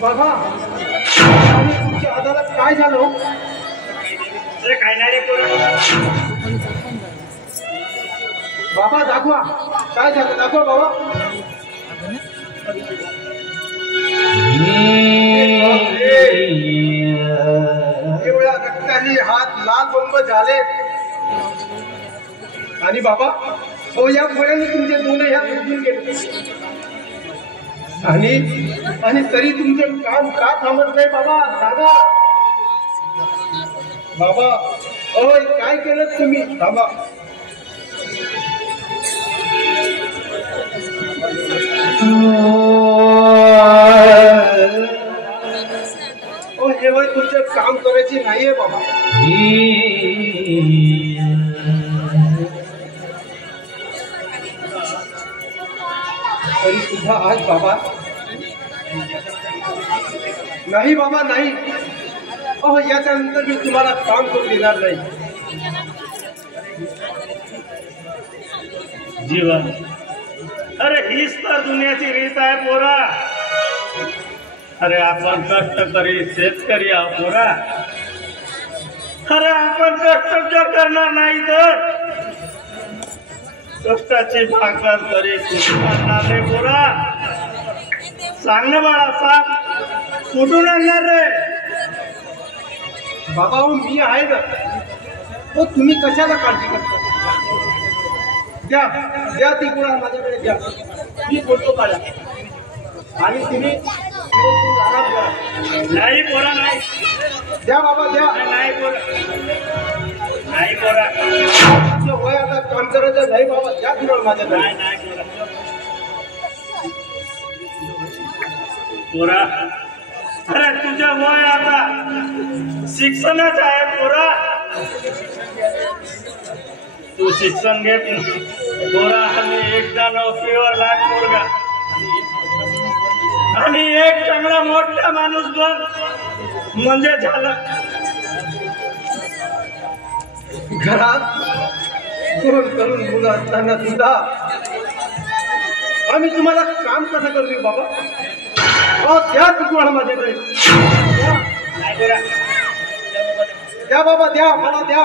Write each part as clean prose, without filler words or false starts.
बाबा आणि तुमच्या हाताला काय झालं हो? अरे काय नाही रे पोरं. बाबा दाखवा काय झालं, दाखवा बाबा. एवढ्या रक्ताने हात लाल बंब झाले. आणि बाबा हो या गोळ्याने तुमचे दोन्ही हात उठून गेले. आणि तरी तुमचे काम का थांबत नाही बाबा, सांगा बाबा. होय काय केलं तुम्ही, थांबा. हो हे वय तुमचं काम करायचे नाहीये बाबा. तरी सुद्धा आज बाबा नाही बाबा नाही. अहो याच्यानंतर मी तुम्हाला काम करून देणार नाही. जीवन अरे हीच तर दुनियाची रीत आहे पोरा. अरे आपण कष्टकरी शेतकरी आहोत पोरा. अरे आपण कष्ट जर करणार नाही तर कष्टाची भाकर तरी कुठून रे पोरा. सांग ना बाळा, सांग कुठून आणणार रे बाबा. हो मी आहे ना. हो तुम्ही कशाला काळजी करता. द्या द्या ती गुळा माझ्याकडे द्या. मी बोलतो काढा आणि तुम्ही आराम करा. नाही पोरा नाही. द्या बाबा द्या. नाही पोरा नाही पोरा. तुमचं वय आता काम करायचं नाही बाबा. द्या गुळा माझ्याकडे. नाही नाही पोरा. पोरा अरे तुझं वय आता शिक्षणच आहे पोरा. तू शिक्षण घेत पोरा. आणि एकदा नोकरीवर लाग पोरगा आणि एक चांगला मोठा माणूस बन म्हणजे झालं. घरात दोन तरुण मुलं असताना सुद्धा आम्ही तुम्हाला काम कसं करू देऊ बाबा. अहो द्या तुम्हाला माझ्याकडे. द्या बाबा द्या, मला द्या.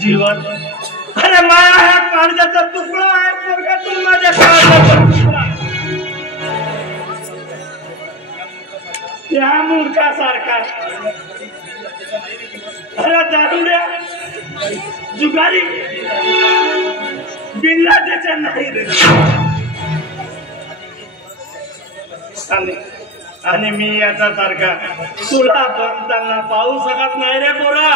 जीवन अरे माया ह्या काळजाचा तुकडा आहे पोरगा. तू माझ्या काळजाचा तुकडा. त्या मूर्खासारखा अरे दारुड्या जुगारी बिनलाजेच्या नाही रे. आणि मी याचा सारखा तुला बनताना पाहू शकत नाही रे पोरा.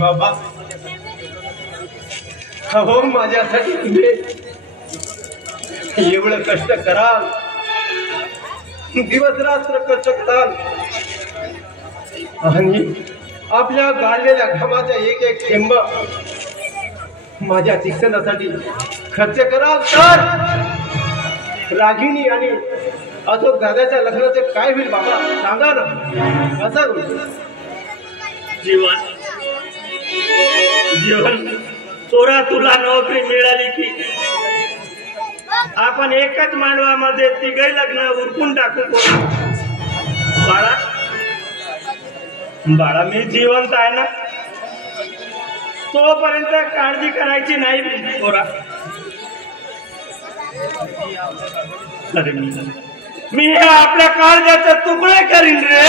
बाबा हो माझ्यासाठी तुम्ही एवढं कष्ट कराल, दिवस रात्र कष्ट कराल आणि आपल्या गाळलेल्या घामाचा एक एक थेंब माझ्या शिक्षणासाठी खर्च कराल तर रागिणी आणि अशोक दादाच्या लग्नाचे काय होईल बाबा, सांगा ना. असं जीवन जीवन चोरा तुला नोकरी मिळाली की आपण एकच मांडवामध्ये तिघही लग्न उरकून टाकू. बाळा बाळा मी जिवंत आहे ना, तोपर्यंत काळजी करायची नाही पोरा. अरे मी हे आपल्या काळजाचे तुकडे करीन रे.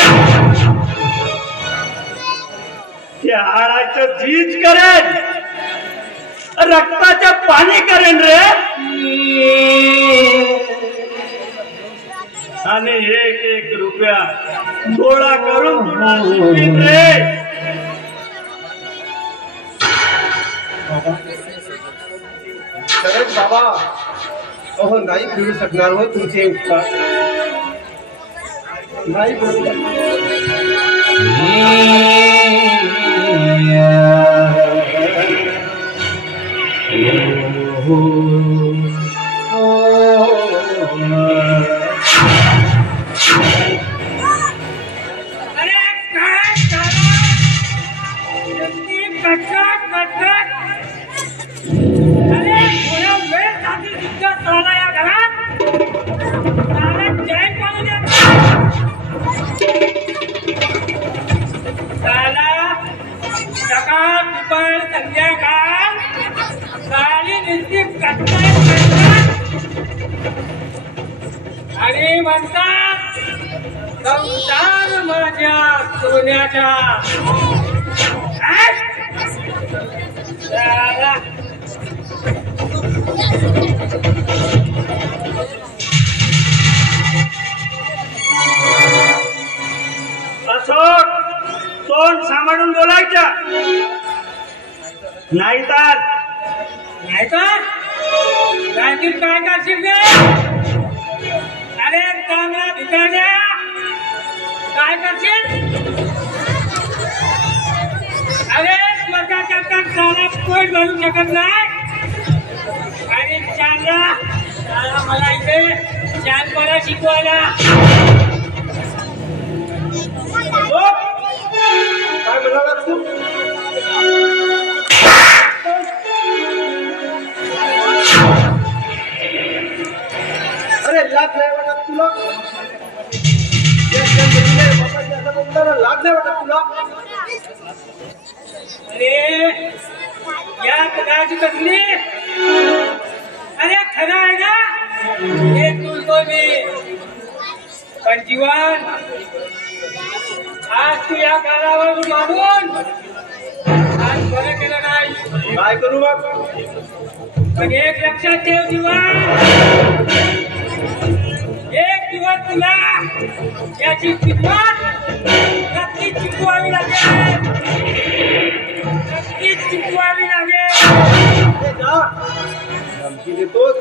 त्या हाडाचं झीज करेन, रक्ताचं पाणी करेन रे. आणि एक एक रुपया गोळा करून तुला शिकवीन रे. खरंच बाबा. अहो नाही फिरू शकणार हो तुमचे उपकार. नाही बोलू अरे काय तुम्ही म्हणतात संसार माझ्या सोन्याचा असोड तोंड सांभाळून बोलायचं नाहीतर नाहीतर काय करशील रे? अरे तांबडा भिकाऱ्या काय करशील? अरे स्वतःच्या सारा पोट भरू शकत नाही आणि चांगला मला इथे शहाणपणा शिकवायला. काय म्हणाला तू? अरे लाज नाही वाटत तुला? असं बोलताना लाज नाही वाटत तुला? अरे या कदाची कसली? अरे खरं आहे ना हे तुलतो मी पण जीवन आज तू या काळावर मारून आज बरं केलं नाही. काय करू मग? पण एक लक्षात ठेव जीवन, एक दिवस तुला याची किंमत नक्कीच चुकवावी लागेल, नक्कीच चुकवावी लागेल. धमकी देतोस?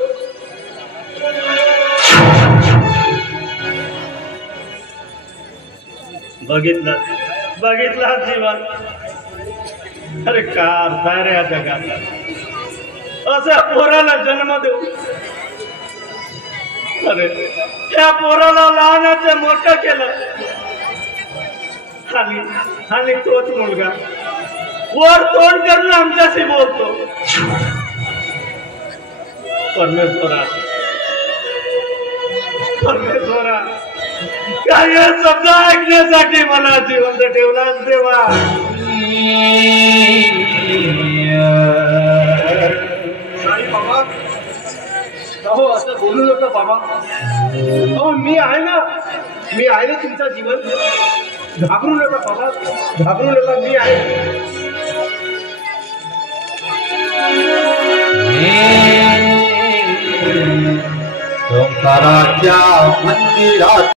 बघितला जीवन. अरे का अर्थ आहे रे या जगात? असा पोराला जन्म देऊ, अरे त्या पोराला लहानाचं मोठं केलं आणि तोच मुलगा वर तोंड करून आमच्याशी बोलतो. परमेश्वरा काय शब्द ऐकण्यासाठी मला जिवंत ठेवलास देवा. नाही बाबा, अहो असं बोलू नका बाबा. अहो मी आहे ना तुमचं जीवन. घाबरू नका बाबा, घाबरू नका, मी आहे. ओंकाराच्या मंदिरात